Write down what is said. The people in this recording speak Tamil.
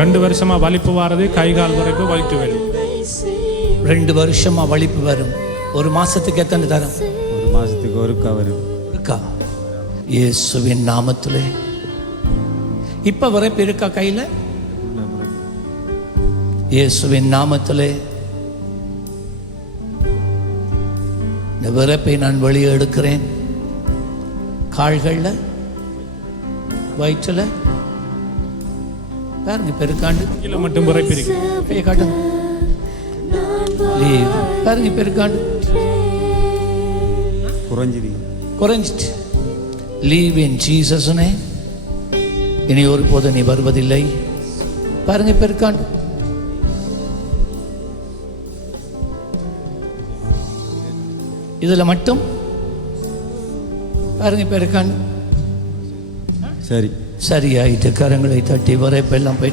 2 வருஷமா வலிப்பு வாரது, கை கால் வரைப்பு, வயிற்று வலி. 2 வருஷமா வலிப்பு வரும். 1 மாசத்துக்கு எத்தனை தரம்? 1 மாசத்துக்கு ஒருக்கா வரும். இருக்கா? இயேசுவின் நாமத்திலே இப்ப வரைப்பு இருக்கா கையில? இயேசுவின் நாமத்திலே இந்த விரைப்பை நான் வெளியே எடுக்கிறேன். கால்களில், வயிற்றுல பாருங்க பெருக்காண்டு. கீழே மட்டும் விரைப்பு இருக்கு. கையை காட்டுங்க. லீவ் பாருங்க பெருக்காண்டு குறைஞ்சிட்டு. Leave in Jesus name. இனி ஒரு போது நீ வருவதில்லை. பாருங்க பெருக்காண்டு. இதுல மட்டும் பாருங்க பெருக்காண்டு. சரி சரியாயிட்டு. கரங்களை தட்டி வரைப்பெல்லாம் போய்